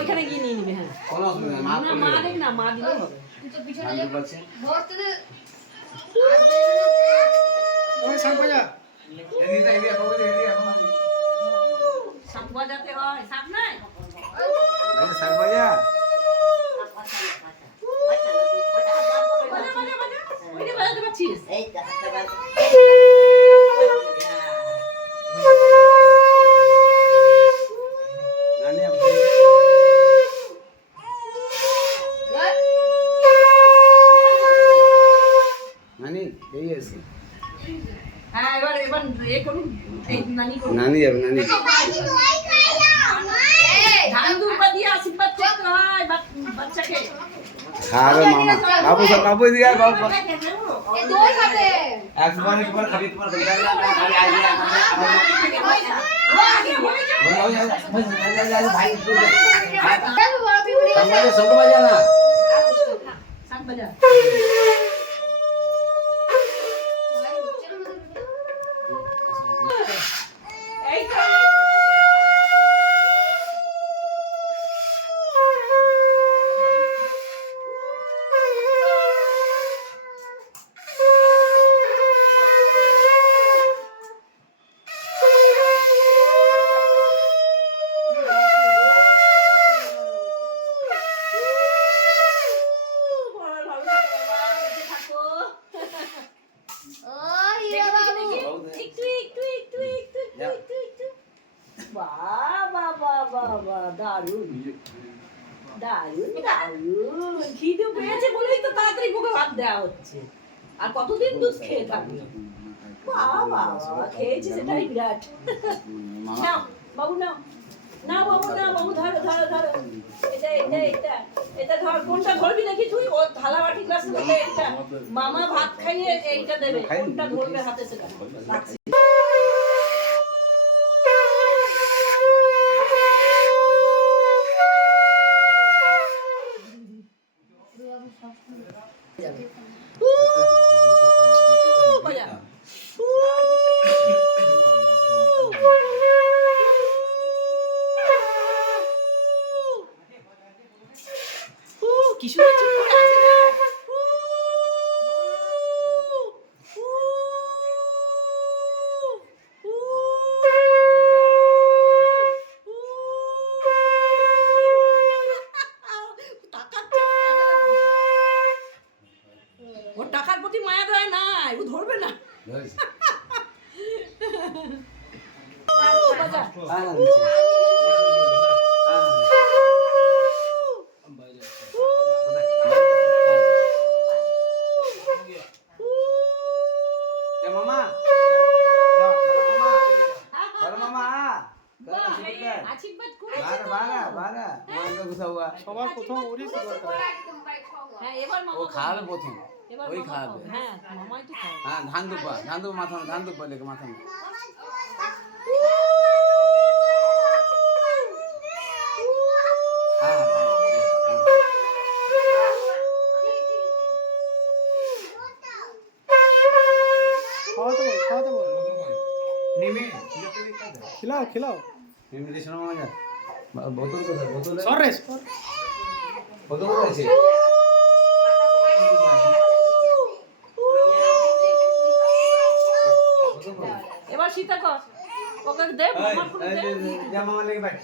ওইখানে গিয়ে নিয়ে নিবে। হ্যাঁ কোনো অসুবিধা নেই, না মা দেখ না, মা দিলেও হবে। শাক বাজাতে হয়, শাক নাই শাক ভাজা বাজা বাজা বাজা, ওইটা বাজাতে পারছিস? নানি এই আছে হ্যাঁ এবার এবার এ করুন, এই নানি করুন। নানি যাবে নানি ধান দুর্বা দিয়ে আশীর্বাদ করতে হয় বাচ্চাকে। খাবে মামা বাবু সব বাবু দিকে বাবু দই খাবে একবার খাবি তোমার ভাই সব বাজা না শাক বাজা দারুন দারুন দারুন। খিদে পেয়েছে বলেই তো তাড়াতাড়ি বুকে ভাত দেওয়া হচ্ছে। আর কতদিন দুধ খেয়ে থাকবে? বাবা খেয়েছে সেটাই বিরাট। নাও বাবু নাও, নাও বাবু নাও, বাবু ধরো ধরো ধরো, এটা এটা এটা এটা ধর। কোনটা ধরবি নাকি তুই? ও থালা বাটি গ্লাস মধ্যে এটা মামা ভাত খাইয়ে এইটা দেবে, কোনটা ধরবে হাতে সেটা রাখছি। কি সুন্দর চুপ করে আছে না? ওর টাকার প্রতি মায়া দয়া নাই, ও ধরবে না। বাজা। আশীর্বাদ করে সবার প্রথম ওরই দরকার। হ্যাঁ এবার মামা ও খাবে প্রথম, এবার ওই মামা খাবে। হ্যাঁ মামাই তো খাবে। হ্যাঁ ধান দুপা মাথা ধান দুপা লেগে মাথা হ্যাঁ খাওয়াতে বল নেমে খিলাও খিলাও নেমে দিছ না মামা বোতল কোথায়? বোতল সর রে বোতল কোথায় আছে? এবার সীতা কর, ওকে দে মামার করে দে। যা মামা লেগে বাইট